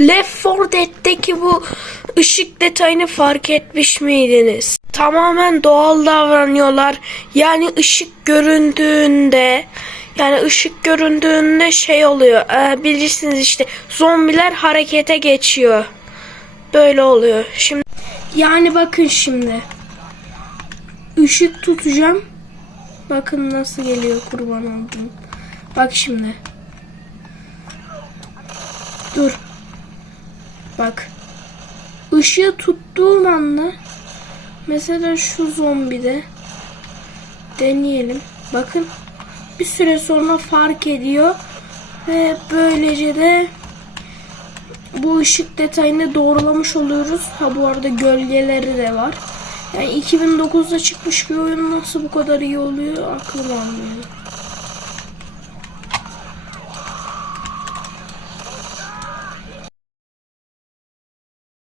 Left 4 Dead'deki bu ışık detayını fark etmiş miydiniz? Tamamen doğal davranıyorlar. Yani ışık göründüğünde yani ışık göründüğünde şey oluyor. Ee, bilirsiniz işte zombiler harekete geçiyor. Böyle oluyor. Şimdi yani bakın şimdi. Işık tutacağım. Bakın nasıl geliyor kurban oldum. Bak şimdi. Dur. Bak. Işığı tuttuğum anda mesela şu zombide deneyelim. Bakın bir süre sonra fark ediyor ve böylece de bu ışık detayını doğrulamış oluyoruz. Ha bu arada gölgeleri de var. Yani 2009'da çıkmış bir oyun nasıl bu kadar iyi oluyor aklım almıyor.